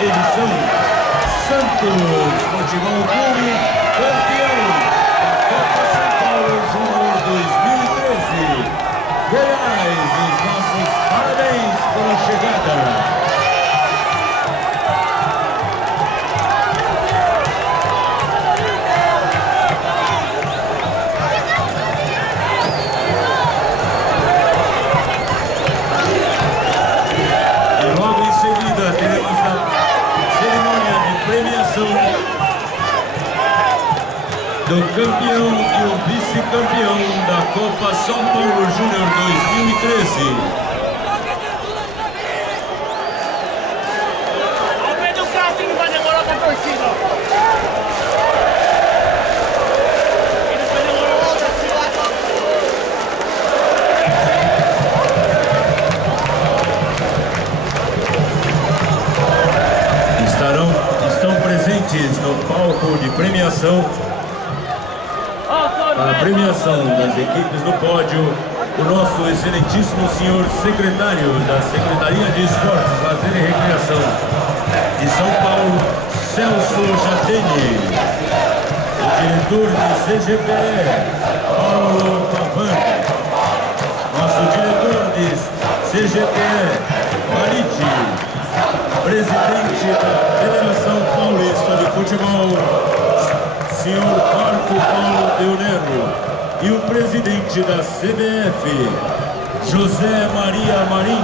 edição. Santos Futebol Clube, campeão da Copa São Paulo Júnior 2013. Goiás, os nossos parabéns pela chegada. Teremos a cerimônia de premiação do campeão e o vice-campeão da Copa São Paulo Júnior 2013. O Pedro Castro não vai demorar pra torcida. Estão presentes no palco de premiação, para a premiação das equipes no pódio, o nosso excelentíssimo senhor secretário da Secretaria de Esportes, Lazer e Recreação de São Paulo, Celso Jatene, o diretor do CGPE, Paulo Pavan, nosso diretor de CGPE, Mariti, presidente da Federação Paulista de Futebol, senhor Marco Paulo Deonero, e o presidente da CBF, José Maria Marim.